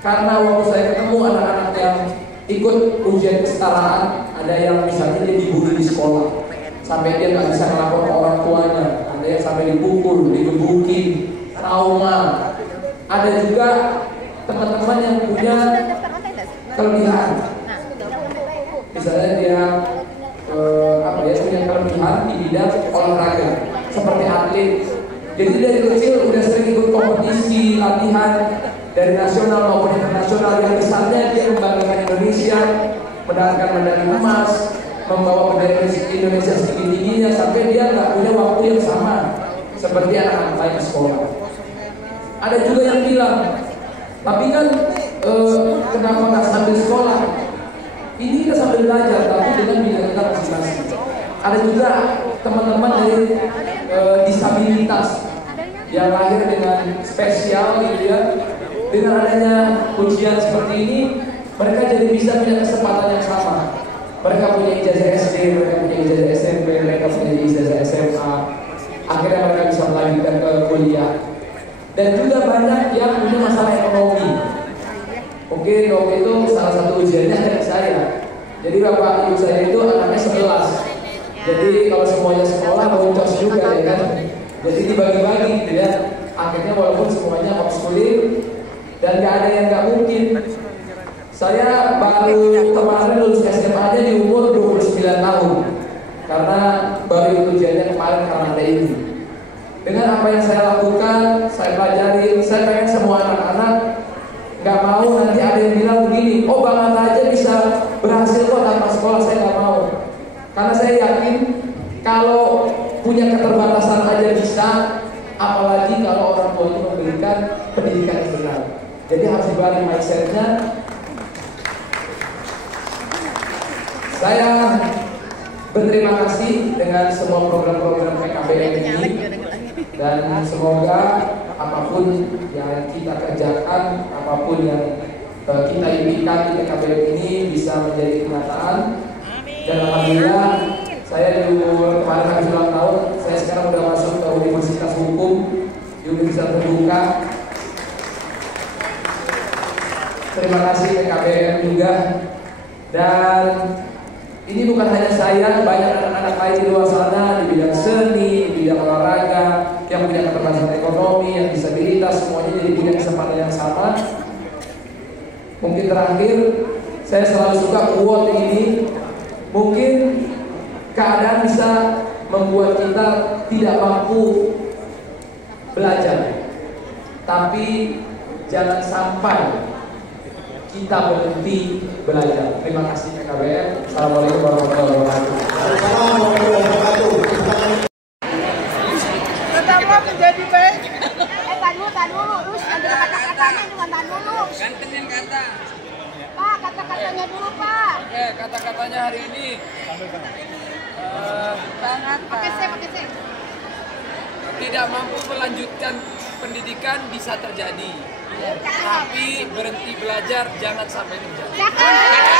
Karena waktu saya ketemu anak-anak yang ikut ujian kesetaraan, ada yang misalnya dia dibully di sekolah sampai dia nggak bisa melapor ke orang tuanya, ada yang sampai dipukul, digebukin, trauma. Ada juga teman-teman yang punya kelebihan, misalnya dia punya kelebihan di bidang olahraga seperti atlet. Jadi dari kecil udah sering ikut kompetisi, latihan dari nasional maupun internasional, yang besarnya dia membanggakan Indonesia, mendapatkan medali emas, membawa bendera Indonesia setinggi-tingginya, sampai dia nggak punya waktu yang sama seperti anak-anak lain di sekolah. Ada juga yang bilang, tapi kan kenapa nggak sambil sekolah? Ini kita sambil belajar, tapi dengan bidang kita masing-masing. Ada juga teman-teman dari disabilitas yang lahir dengan spesial gitu ya. Dengan adanya ujian seperti ini, mereka jadi bisa punya kesempatan yang sama. Mereka punya ijazah SD, mereka punya ijazah SMP, mereka punya ijazah SMA. Akhirnya mereka bisa melanjutkan ke kuliah. Dan juga banyak yang punya masalah ekonomi. Mungkin waktu itu salah satu ujiannya dari saya. Jadi bapak ibu saya itu anaknya 11. Jadi kalau semuanya sekolah boncos juga ya kan. Jadi dibagi-bagi gitu ya. Akhirnya walaupun semuanya homeschooling dan gak ada yang gak mungkin. Saya baru kemarin lulus SMA aja di umur 29 tahun. Karena baru ikut ujiannya kemarin karena ada ini. Dengan apa yang saya lakukan, saya pelajari, saya pengen semua anak-anak gak mau nanti ada yang bilang begini, oh Bang Atta aja bisa berhasil kok tanpa sekolah. Saya gak mau. Karena saya yakin kalau punya keterbatasan aja bisa, apalagi kalau orang tua itu memberikan pendidikan yang benar. Jadi harus dibalik mindsetnya. Saya berterima kasih dengan semua program-program PKBM ini, dan semoga apapun yang kita kerjakan, apapun yang kita impikan di PKBM ini bisa menjadi kenyataan. Dan alhamdulillah saya di umur kemarin habis ulang tahun, saya sekarang udah masuk ke Universitas Hukum di Universitas Terbuka. Terima kasih PKBM juga. Dan ini bukan hanya saya, banyak anak-anak lain di luar sana di bidang seni, di bidang olahraga, yang punya keterbatasan ekonomi, yang disabilitas, semuanya jadi punya kesempatan yang sama. Mungkin terakhir, saya selalu suka quote ini. Mungkin keadaan bisa membuat kita tidak mampu belajar, tapi jangan sampai kita berhenti belajar. Terima kasih PKBM. Assalamualaikum warahmatullahi wabarakatuh. Pertama menjadi baik. Dulu, terus ada kata-katanya cuma dulu. Gantengin kata. Pak, kata-katanya dulu, Pak. Oke, kata-katanya hari ini. Sangat. Pakai C. Tidak mampu melanjutkan pendidikan bisa terjadi. Tapi berhenti belajar jangan sampai terjadi. Cakep.